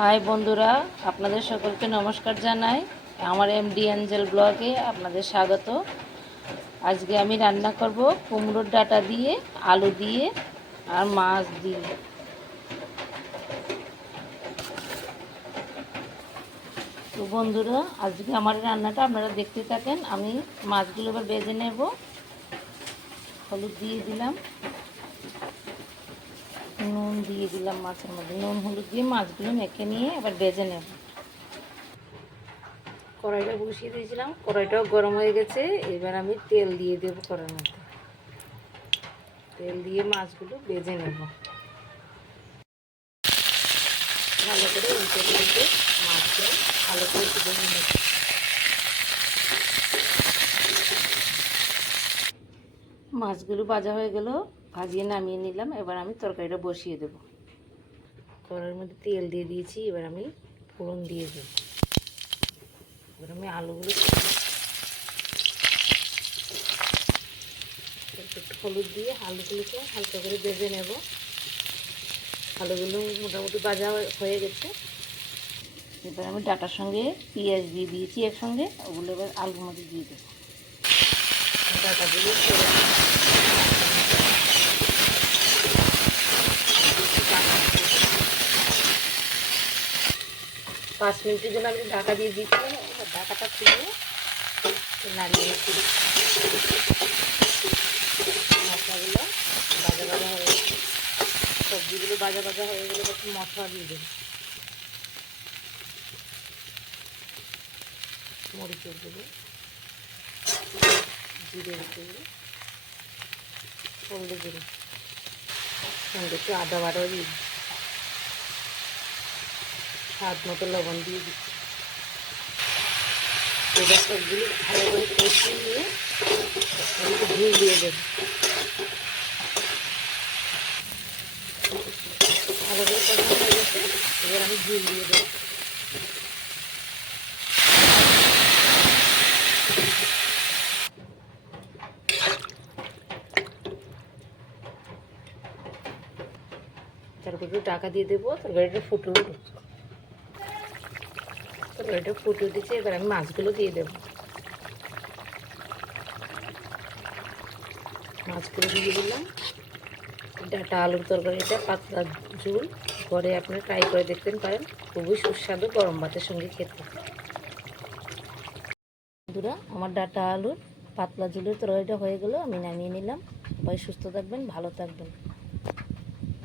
High বন্ধুরা, আপনাদের সকলকে নমস্কার জানাই। আমার এমডি অ্যাঞ্জেল ব্লগে আপনাদের স্বাগত। আজকে আমি রান্না করব কুমড়োর ডাঁটা দিয়ে, আলু দিয়ে আর মাছ দিয়ে। তো বন্ধুরা, আজকে আমার রান্নাটা আপনারা দেখতে থাকেন। আমি মাছগুলো এবার ভেজে নেব। হলুদ দিয়ে দিলাম, নুন দিয়ে দিলাম, মাছের মধ্যে নুন হলুদ দিয়ে মাছগুলো মেখে নিয়ে এবার ভেজে নেব। কড়াইটা বসিয়ে দিয়েছিলাম, কড়াইটাও গরম হয়ে গেছে। এবার আমি তেল দিয়ে দেবো কড়াইয়ের মধ্যে। তেল দিয়ে মাছগুলো ভেজে নেব ভালো করে, উল্টে উল্টে মাছগুলো ভালো করে ভেজে নেব। মাছগুলো ভাজা হয়ে গেল, ভাজিয়ে নামিয়ে নিলাম। এবার আমি তরকারিটা বসিয়ে দেব। কড়াইয়ের মধ্যে তেল দিয়ে দিয়েছি, এবার আমি ফোড়ন দিয়ে দেব। এবার আমি আলুগুলো একটু হলুদ দিয়ে আলুগুলোকে হালকা করে ভেজে নেব। আলুগুলো মোটামুটি ভাজা হয়ে গেছে। এবার আমি ডাটার সঙ্গে পেঁয়াজ দিয়ে দিয়েছি একসঙ্গে, ওগুলো এবার আলুর মধ্যে দিয়ে দেবো। ডাটাগুলো 5 মিনিটের জন্য আমি ঢাকা দিয়ে দিচ্ছিলাম। এবার ঢাকাটা খুলে নাড়িয়ে মশলাগুলো ভাজা ভাজা হয়ে গেছে, সবজিগুলো ভাজা ভাজা হয়ে গেলে একটু মশলা দিয়ে দেবো। মরিচের গুঁড়ো, জিরের গুঁড়ো, হলুদ গুঁড়ো, সঙ্গে একটু আদা বাটাও দিয়ে দিচ্ছি, স্বাদ মতো লবণ দিয়ে দিচ্ছি। এবার সবগুলো ভালো করে কষিয়ে নিয়ে একটু ঝুল দিয়ে দেবো। ভালো করে কষানো হয়ে গেছে, এবার আমি ঝুল দিয়ে দেবো। তারপর একটু টাকা দিয়ে দেবো, তরকারিটা ফুটে উঠবে। তরকারিটা ফুটে উঠেছে, এবার আমি মাছগুলো দিয়ে দেবো। মাছগুলো দিয়ে দিলাম। ডাঁটা আলুর তরকারিটা পাতলা ঝোল, ঘরে আপনারা ট্রাই করে দেখতে পারেন। খুবই সুস্বাদু গরম ভাতের সঙ্গে খেতে। বন্ধুরা, আমার ডাঁটা আলুর পাতলা ঝোলের তরকারিটা হয়ে গেল, আমি নামিয়ে নিলাম। সবাই সুস্থ থাকবেন, ভালো থাকবেন।